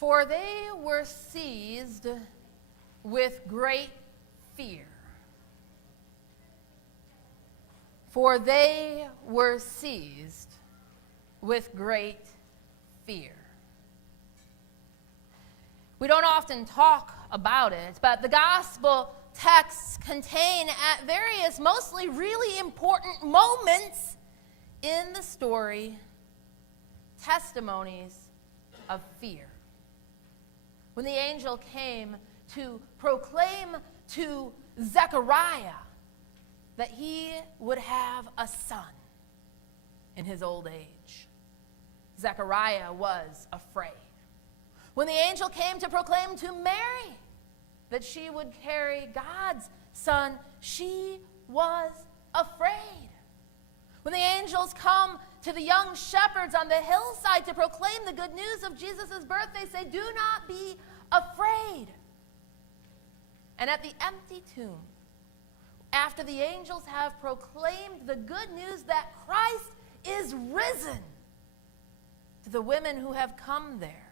For they were seized with great fear. For they were seized with great fear. We don't often talk about it, but the gospel texts contain at various, mostly really important moments in the story, testimonies of fear. When the angel came to proclaim to Zechariah that he would have a son in his old age, Zechariah was afraid. When the angel came to proclaim to Mary that she would carry God's son, she was afraid. When the angels come to the young shepherds on the hillside to proclaim the good news of Jesus' birth, they say, "Do not be afraid." And at the empty tomb, after the angels have proclaimed the good news that Christ is risen to the women who have come there,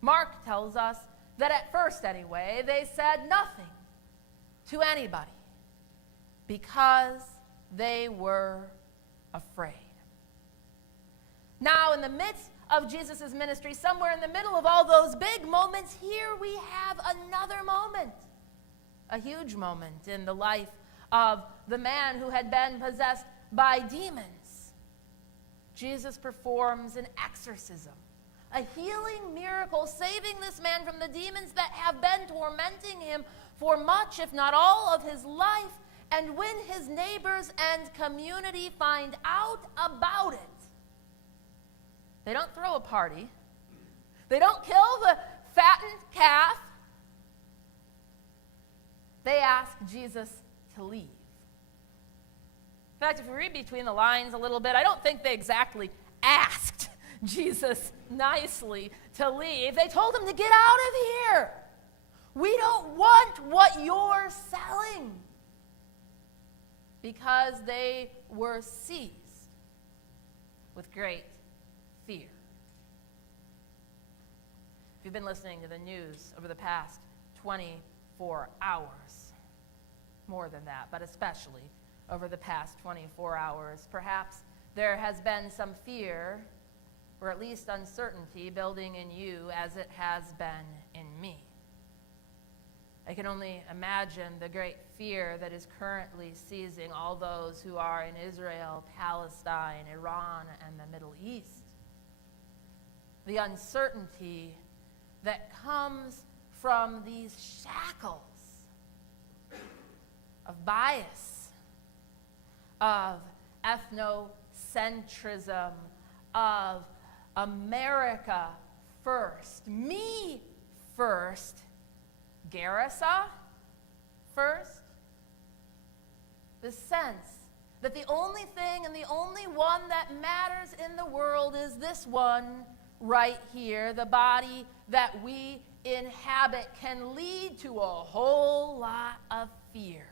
Mark tells us that at first anyway, they said nothing to anybody because they were afraid. Now, in the midst of Jesus' ministry, somewhere in the middle of all those big moments, here we have another moment, a huge moment in the life of the man who had been possessed by demons. Jesus performs an exorcism, a healing miracle, saving this man from the demons that have been tormenting him for much, if not all, of his life. And when his neighbors and community find out about it, they don't throw a party. They don't kill the fattened calf. They ask Jesus to leave. In fact, if we read between the lines a little bit, I don't think they exactly asked Jesus nicely to leave. They told him to get out of here. We don't want what you're selling. Because they were seized with great fear. If you've been listening to the news over the past 24 hours, more than that, but especially over the past 24 hours, perhaps there has been some fear, or at least uncertainty, building in you as it has been in me. I can only imagine the great fear that is currently seizing all those who are in Israel, Palestine, Iran, and the Middle East. The uncertainty that comes from these shackles of bias, of ethnocentrism, of America first, me first, Garissa first. The sense that the only thing and the only one that matters in the world is this one right here, the body that we inhabit, can lead to a whole lot of fear.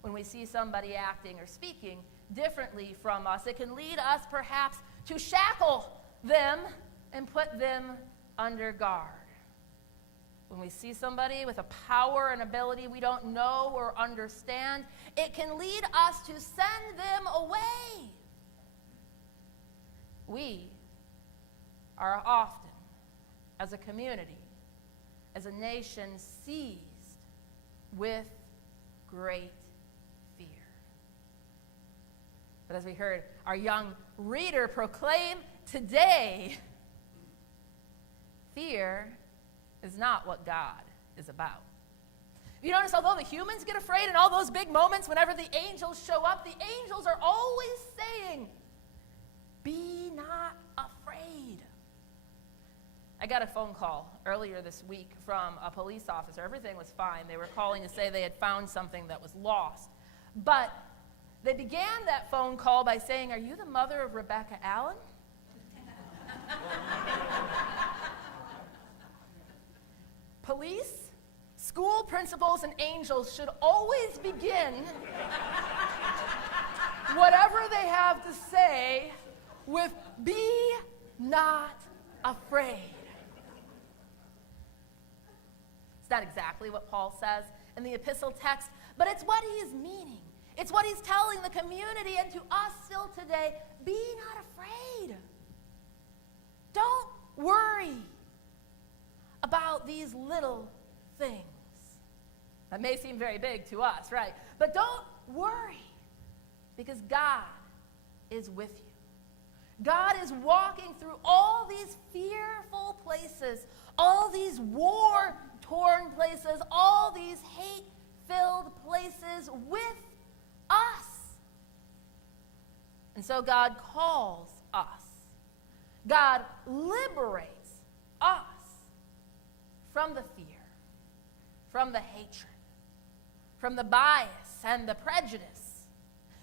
When we see somebody acting or speaking differently from us, it can lead us perhaps to shackle them and put them under guard. When we see somebody with a power and ability we don't know or understand, it can lead us to send them away. We are often, as a community, as a nation, seized with great fear. But as we heard our young reader proclaim today, fear is not what God is about. You notice, although the humans get afraid in all those big moments, whenever the angels show up, the angels are always saying, "Be not afraid." I got a phone call earlier this week from a police officer. Everything was fine. They were calling to say they had found something that was lost. But they began that phone call by saying, "Are you the mother of Rebecca Allen?" Police, school principals, and angels should always begin whatever they have to say with "be not afraid." It's not exactly what Paul says in the epistle text, but it's what he is meaning. It's what he's telling the community and to us still today. Be not afraid. Don't worry about these little things. That may seem very big to us, right? But don't worry, because God is with you. God is walking through all these fearful places, all these war-torn places, all these hate-filled places with us. And so God calls us. God liberates us from the fear, from the hatred, from the bias and the prejudice.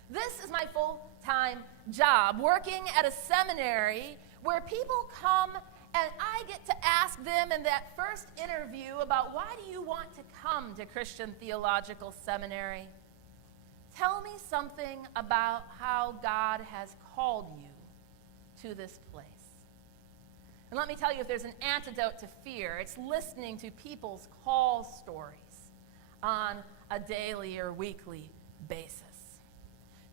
This is my full-time job, working at a seminary where people come and I get to ask them in that first interview about, why do you want to come to Christian Theological Seminary? Tell me something about how God has called you to this place. And let me tell you, if there's an antidote to fear, it's listening to people's call stories on a daily or weekly basis.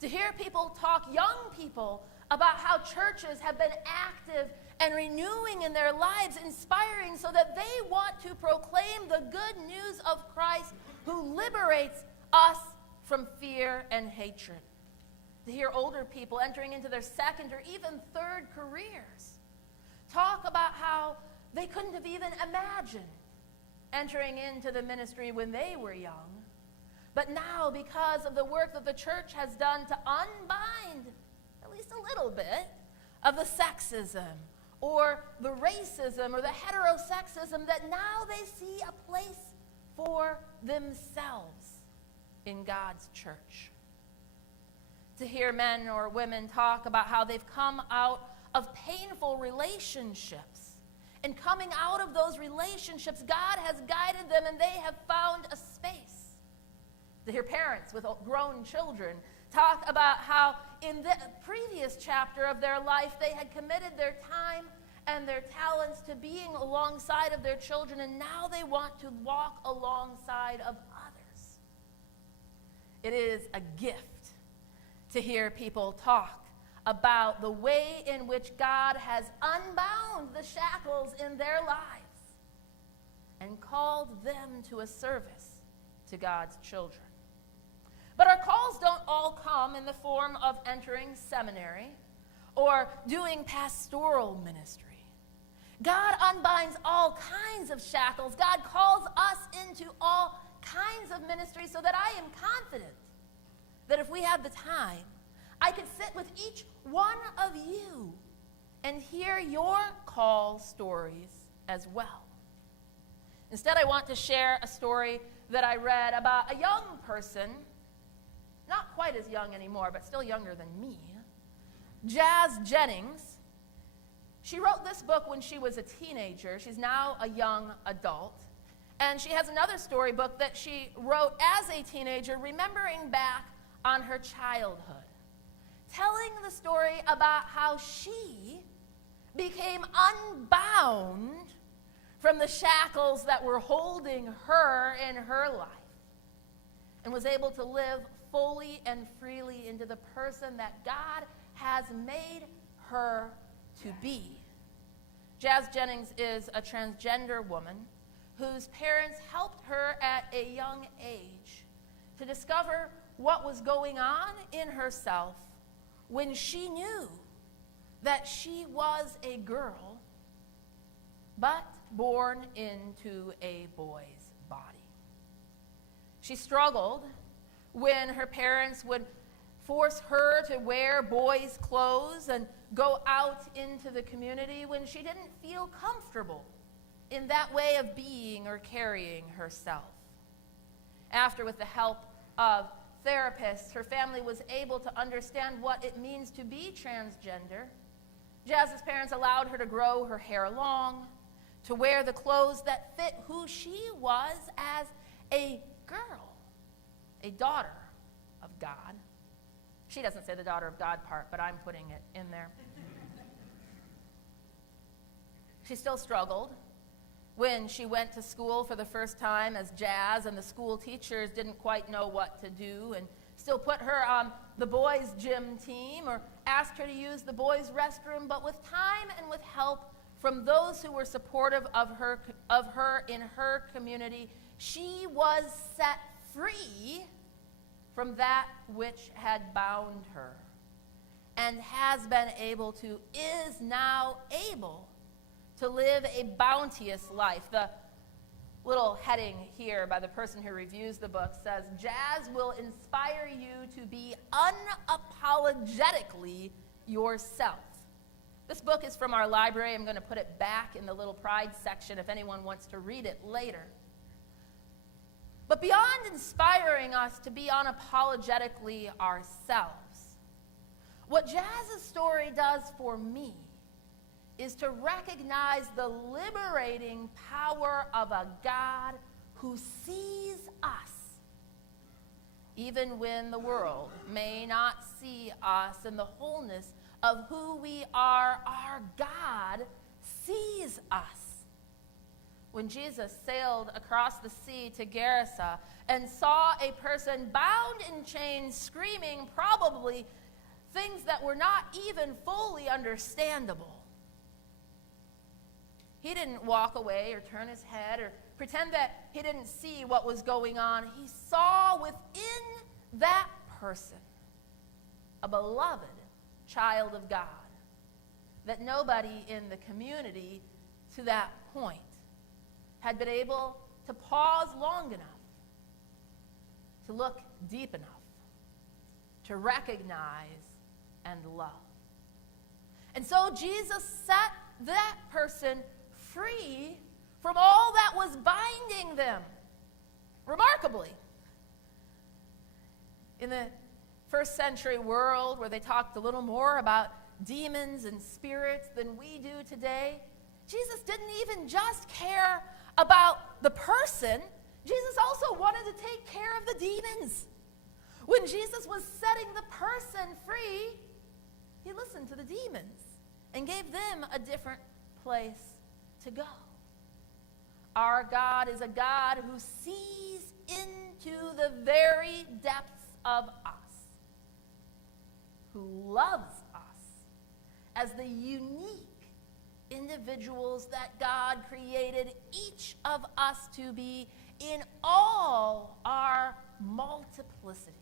To hear people talk, young people, about how churches have been active and renewing in their lives, inspiring so that they want to proclaim the good news of Christ who liberates us from fear and hatred. To hear older people entering into their second or even third careers talk about how they couldn't have even imagined entering into the ministry when they were young. But now, because of the work that the church has done to unbind, at least a little bit, of the sexism or the racism or the heterosexism, that now they see a place for themselves in God's church. To hear men or women talk about how they've come out of painful relationships, and coming out of those relationships, God has guided them and they have found a space. To hear parents with grown children talk about how in the previous chapter of their life they had committed their time and their talents to being alongside of their children, and now they want to walk alongside of others. It is a gift to hear people talk about the way in which God has unbound the shackles in their lives and called them to a service to God's children. But our calls don't all come in the form of entering seminary or doing pastoral ministry. God unbinds all kinds of shackles. God calls us into all kinds of ministry, so that I am confident that if we had the time, I could sit with each one of you and hear your call stories as well. Instead, I want to share a story that I read about a young person, not quite as young anymore, but still younger than me, Jazz Jennings. She wrote this book when she was a teenager. She's now a young adult. And she has another storybook that she wrote as a teenager, remembering back on her childhood, telling the story about how she became unbound from the shackles that were holding her in her life and was able to live fully and freely into the person that God has made her to be. Jazz Jennings is a transgender woman whose parents helped her at a young age to discover what was going on in herself when she knew that she was a girl, but born into a boy's body. She struggled when her parents would force her to wear boys' clothes and go out into the community when she didn't feel comfortable in that way of being or carrying herself. After, with the help of therapists, her family was able to understand what it means to be transgender. Jazz's parents allowed her to grow her hair long, to wear the clothes that fit who she was as a girl, a daughter of God. She doesn't say the daughter of God part, but I'm putting it in there. She still struggled when she went to school for the first time as Jazz, and the school teachers didn't quite know what to do and still put her on the boys' gym team or asked her to use the boys' restroom. But with time and with help from those who were supportive of her in her community, she was set free from that which had bound her, and has been able to, is now able to live a bounteous life. The little heading here by the person who reviews the book says, Jazz will inspire you to be unapologetically yourself. This book is from our library. I'm going to put it back in the little Pride section if anyone wants to read it later. But beyond inspiring us to be unapologetically ourselves, what Jazz's story does for me is to recognize the liberating power of a God who sees us, even when the world may not see us in the wholeness of who we are. Our God sees us. When Jesus sailed across the sea to Gerasa and saw a person bound in chains, screaming probably things that were not even fully understandable, he didn't walk away or turn his head or pretend that he didn't see what was going on. He saw within that person a beloved child of God that nobody in the community to that point had been able to pause long enough, to look deep enough, to recognize and love. And so Jesus set that person free from all that was binding them. Remarkably, in the first century world where they talked a little more about demons and spirits than we do today, Jesus didn't even just care about the person. Jesus also wanted to take care of the demons. When Jesus was setting the person free, he listened to the demons and gave them a different place to go. Our God is a God who sees into the very depths of us, who loves us as the unique individuals that God created each of us to be in all our multiplicities.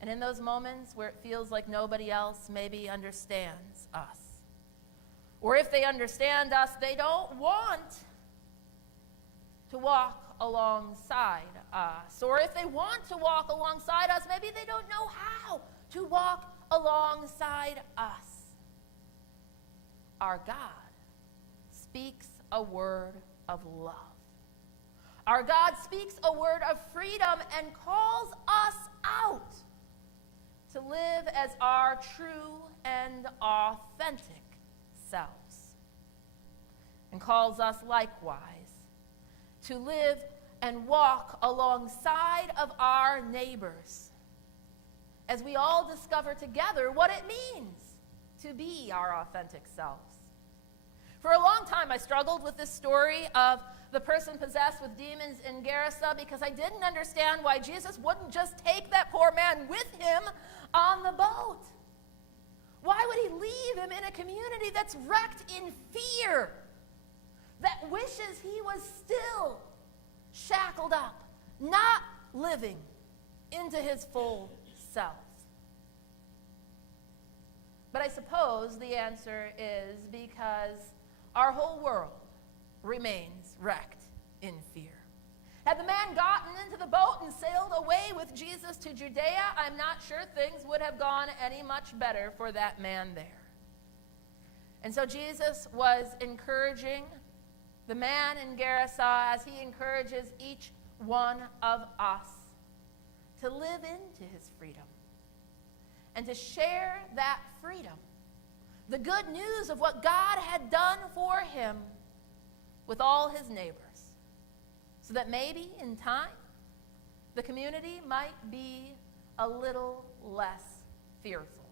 And in those moments where it feels like nobody else maybe understands us, or if they understand us, they don't want to walk alongside us. Or if they want to walk alongside us, maybe they don't know how to walk alongside us. Our God speaks a word of love. Our God speaks a word of freedom and calls us out to live as our true and authentic selves, and calls us likewise to live and walk alongside of our neighbors as we all discover together what it means to be our authentic selves. For a long time, I struggled with this story of the person possessed with demons in Gerasa because I didn't understand why Jesus wouldn't just take that poor man with him on the boat. Why would he leave him in a community that's wrecked in fear, that wishes he was still shackled up, not living into his full self? But I suppose the answer is because our whole world remains wrecked in fear. Had the man gotten into the boat and sailed away with Jesus to Judea, I'm not sure things would have gone any much better for that man there. And so Jesus was encouraging the man in Gerasa as he encourages each one of us to live into his freedom and to share that freedom, the good news of what God had done for him, with all his neighbors, so that maybe in time the community might be a little less fearful.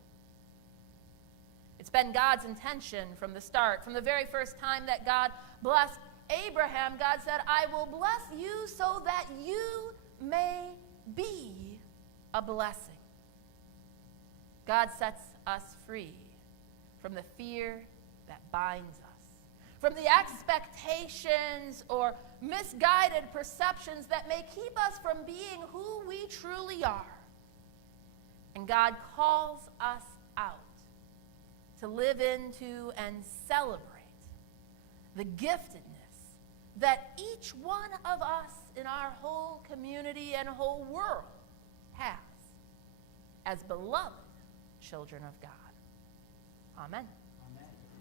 It's been God's intention from the start. From the very first time that God blessed Abraham, God said, I will bless you so that you may be a blessing. God sets us free from the fear that binds us, from the expectations or misguided perceptions that may keep us from being who we truly are. And God calls us out to live into and celebrate the giftedness that each one of us in our whole community and whole world has as beloved children of God. Amen.